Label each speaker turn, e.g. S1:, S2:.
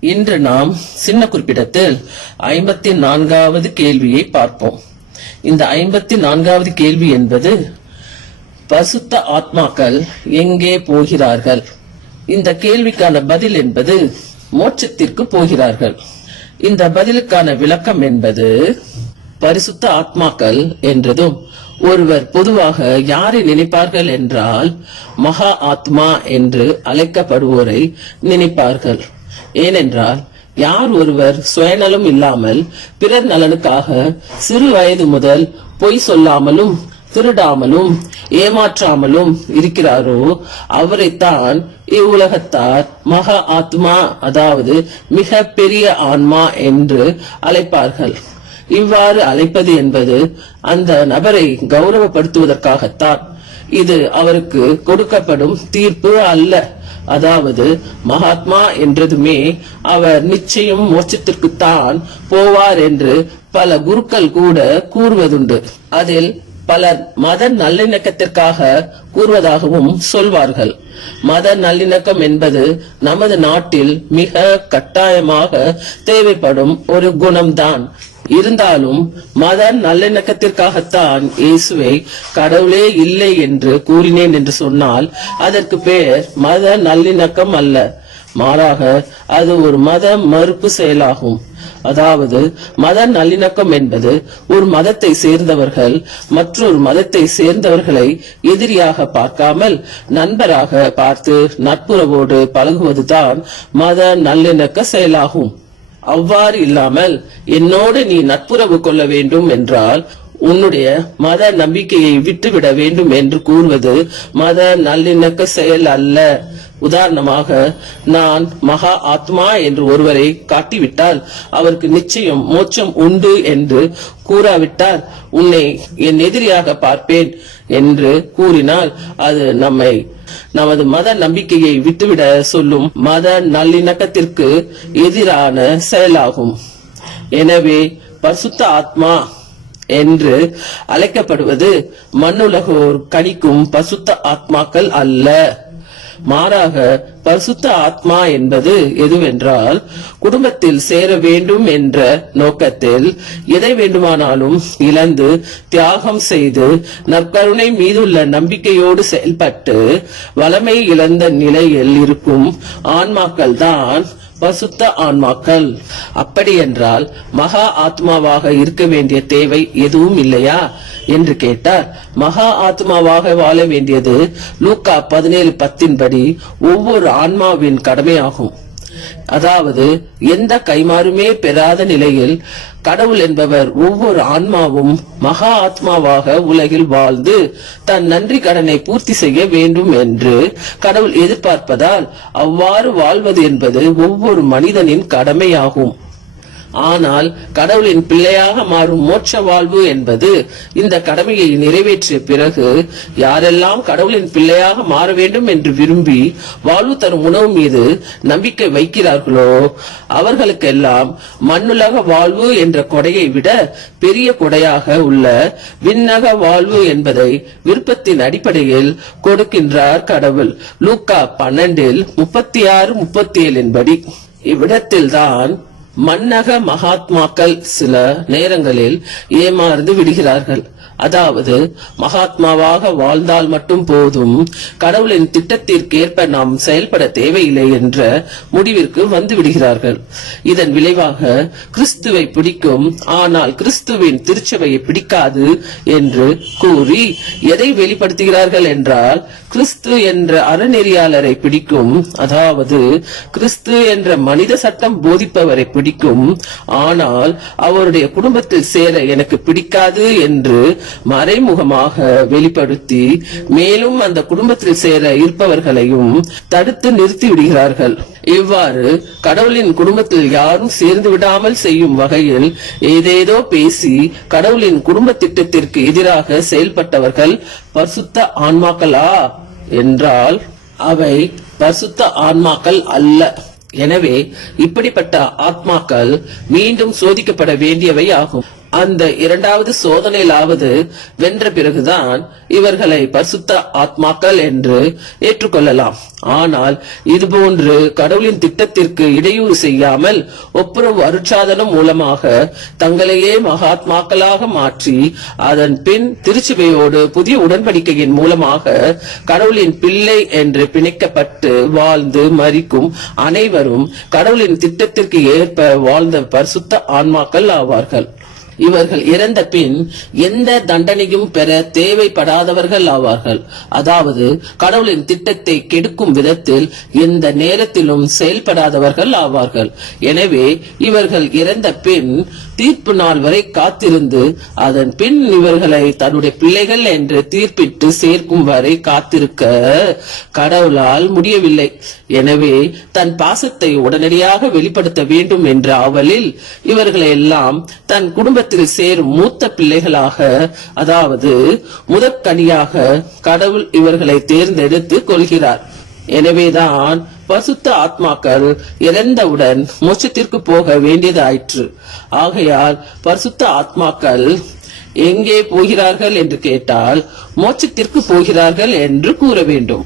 S1: இன்று நாம் சின்ன குறிப்பிடத்தில் ஐம்பத்தி நான்காவது கேள்வியை பார்ப்போம். இந்த ஐம்பத்தி நான்காவது கேள்வி என்பது பசுத்த ஆத்மாக்கள் எங்கே போகிறார்கள்? இந்த கேள்விக்கான பதில் என்பது மோட்சத்திற்கு போகிறார்கள். இந்த பதிலுக்கான விளக்கம் என்பது பரிசுத்த ஆத்மாக்கள் என்றதும் ஒருவர் பொதுவாக யாரை நினைப்பார்கள் என்றால் மகா ஆத்மா என்று அழைக்கப்படுவோரை நினைப்பார்கள். ஏனென்றால் யார் ஒருவர் சுயநலம் இல்லாமல் பிறர் நலனுக்காக சிறு வயது முதல் பொய் சொல்லாமலும் திருடாமலும் ஏமாற்றாமலும் இருக்கிறாரோ அவரைத்தான் இவ்வுலகத்தார் மகா ஆத்மா அதாவது மிக பெரிய ஆன்மா என்று அழைப்பார்கள். இவ்வாறு அழைப்பது என்பது அந்த நபரை கௌரவப்படுத்துவதற்காகத்தான். இது அவருக்கு கொடுக்கப்படும் தீர்ப்பு அல்ல. அதாவது மகாத்மா என்றதுமே அவர் நிச்சயம் மோட்சத்திற்குத்தான் போவார் என்று பல குருக்கள் கூட கூறுவதுண்டு. அதில் பலர் மத நல்லிணக்கத்திற்காக கூறுவதாகவும் சொல்வார்கள். மத நல்லிணக்கம் என்பது நமது நாட்டில் மிக கட்டாயமாக தேவைப்படும் ஒரு குணம்தான். இருந்தாலும் மத நல்லிணக்கத்திற்காகத்தான் இயேசுவை கடவுளே இல்லை என்று கூறினேன் என்று சொன்னால் அதற்கு பெயர் மத நல்லிணக்கம் அல்ல. மாறாக அது ஒரு மத மறுப்பு செயலாகும். அதாவது மத நல்லிணக்கம் என்பது ஒரு மதத்தை சேர்ந்தவர்கள் மற்றொரு மதத்தை சேர்ந்தவர்களை எதிரியாக பார்க்காமல் நண்பராக பார்த்து நட்புறவோடு பழகுவதுதான் மத நல்லிணக்க செயலாகும். அவ்வாறு இல்லாமல் என்னோடு நீ நட்புறவு கொள்ள வேண்டும் என்றால் உன்னுடைய மத நம்பிக்கையை விட்டுவிட வேண்டும் என்று கூறுவது மத நல்லிணக்க செயல் அல்ல. உதாரணமாக நான் மகா ஆத்மா என்று ஒருவரை காட்டிவிட்டால் அவருக்கு நிச்சயம் மோட்சம் உண்டு என்று கூறாவிட்டால் உன்னை என் எதிரியாக பார்ப்பேன் என்று கூறினால் அது நம்மை நமது மத நம்பிக்கையை விட்டுவிட சொல்லும் மத நல்லிணக்கத்திற்கு எதிரான செயலாகும். எனவே பசுத்த ஆத்மா என்று அழைக்கப்படுவது மண்ணுலகோர் கணிக்கும் பசுத்த ஆத்மாக்கள் அல்ல. மாறாக பரிசுத்த ஆத்மா என்பது எதுவென்றால் குடும்பத்தில் சேர வேண்டும் என்ற நோக்கத்தில் எதை வேண்டுமானாலும் இழந்து தியாகம் செய்து நற்கருணை மீதுள்ள நம்பிக்கையோடு செயல்பட்டு வளமை இழந்த நிலையில் இருக்கும் ஆன்மாக்கள் தான் பசுத்த ஆன்மாக்கள். அப்படி என்றால் மகா ஆத்மாவாக இருக்க வேண்டிய தேவை எதுவும் இல்லையா? என்று கேட்டார். மகா ஆத்மாவாக வாழ வேண்டியது லூக்கா பதினேழு பத்தின்படி ஒவ்வொரு ஆன்மாவின் கடமையாகும். அதாவது எந்த கைமாறுமே பெறாத நிலையில் கடவுள் என்பவர் ஒவ்வொரு ஆன்மாவும் மகா ஆத்மாவாக உலகில் வாழ்ந்து தன் நன்றி கடனை பூர்த்தி செய்ய வேண்டும் என்று கடவுள் எதிர்பார்ப்பதால் அவ்வாறு வாழ்வது என்பது ஒவ்வொரு மனிதனின் கடமையாகும். ஆனால் கடவுளின் பிள்ளையாக மாறும் மோட்ச வாழ்வு என்பது இந்த கடமையை நிறைவேற்றிய பிறகு யாரெல்லாம் கடவுளின் பிள்ளையாக மாற வேண்டும் என்று விரும்பி வாழ்வு தரும் உணவு மீது நம்பிக்கை வைக்கிறார்களோ அவர்களுக்கெல்லாம் மண்ணுலக வாழ்வு என்ற கொடையை விட பெரிய கொடையாக உள்ள விண்ணக வாழ்வு என்பதை விருப்பத்தின் அடிப்படையில் கொடுக்கின்றார் கடவுள். லூக்கா பன்னெண்டில் முப்பத்தி ஆறு முப்பத்தி ஏழின் படி. இவ்விடத்தில்தான் மன்னக மகாத்மாக்கள் சில நேரங்களில் ஏமாறுந்து விடுகிறார்கள். அதாவது மகாத்மாவாக வாழ்ந்தால் மட்டும் போதும் கடவுளின் திட்டத்திற்கேற்ப நாம் செயல்பட தேவையில்லை என்ற முடிவிற்கு வந்து விடுகிறார்கள் இதன் விளைவாக கிறிஸ்துவை பிடிக்கும் ஆனால் கிறிஸ்துவின் திருச்சபையை பிடிக்காது என்று கூறி எதை வெளிப்படுத்துகிறார்கள் என்றால் கிறிஸ்து என்ற அறநெறியாளரை பிடிக்கும் அதாவது கிறிஸ்து என்ற மனித சட்டம் போதிப்பவரை பிடிக்கும் ஆனால் அவருடைய குடும்பத்தில் சேர எனக்கு பிடிக்காது என்று மறைமுகமாக வெளிப்படுத்தி மேலும் அந்த குடும்பத்தில் சேர இருப்பவர்களையும் தடுத்து நிறுத்தி விடுகிறார்கள். இவ்வாறு கடவுளின் குடும்பத்தில் யாரும் சேர்ந்து விடாமல் செய்யும் வகையில் ஏதேதோ பேசி கடவுளின் குடும்ப திட்டத்திற்கு எதிராக செயல்பட்டவர்கள் பரிசுத்த ஆன்மாக்களா? என்றால் அவை பரிசுத்த ஆன்மாக்கள் அல்ல. எனவே இப்படிப்பட்ட ஆத்மாக்கள் மீண்டும் சோதிக்கப்பட வேண்டியவை ஆகும். அந்த இரண்டாவது சோதனையிலாவது வென்ற பிறகுதான் இவர்களை பரிசுத்த ஆத்மாக்கள் என்று ஏற்றுக்கொள்ளலாம். ஆனால் இதுபோன்று கடவுளின் திட்டத்திற்கு இடையூறு செய்யாமல் ஒப்புரவு அருட்சாதனம் மூலமாக தங்களையே மகாத்மாக்களாக மாற்றி அதன் பின் திருச்சபையோடு புதிய உடன்படிக்கையின் மூலமாக கடவுளின் பிள்ளை என்று பிணைக்கப்பட்டு வாழ்ந்து மறிக்கும் அனைவரும் கடவுளின் திட்டத்திற்கு ஏற்ப வாழ்ந்த பரிசுத்த ஆன்மாக்கள் ஆவார்கள். இவர்கள் இறந்த பின் எந்த தண்டனையும் பெற தேவைப்படாதவர்கள் ஆவார்கள். அதாவது கடவுளின் திட்டத்தை கெடுக்கும் விதத்தில் எந்த நேரத்திலும் செயல்படாதவர்கள் ஆவார்கள். எனவே இவர்கள் இறந்த பின் தீர்ப்பு நாள் வரை காத்திருந்து அதன் பின் இவர்களை தன்னுடைய பிள்ளைகள் என்று தீர்ப்பிட்டு சேர்க்கும் வரை காத்திருக்க கடவுளால் முடியவில்லை. எனவே தன் பாசத்தை உடனடியாக வெளிப்படுத்த வேண்டும் என்ற ஆவலில் இவர்களை எல்லாம் தன் குடும்பத்தில் சேரும் மூத்த பிள்ளைகளாக அதாவது முதற்கனியாக கடவுள் இவர்களை தேர்ந்தெடுத்து கொள்கிறார். எனவேதான் பசுத்த ஆத்மாக்கள் இறந்தவுடன் மோட்சத்திற்கு போக வேண்டியதாயிற்று. ஆகையால் பரிசுத்த ஆத்மாக்கள் எங்கே போகிறார்கள் என்று கேட்டால் மோட்சத்திற்கு போகிறார்கள் என்று கூற வேண்டும்.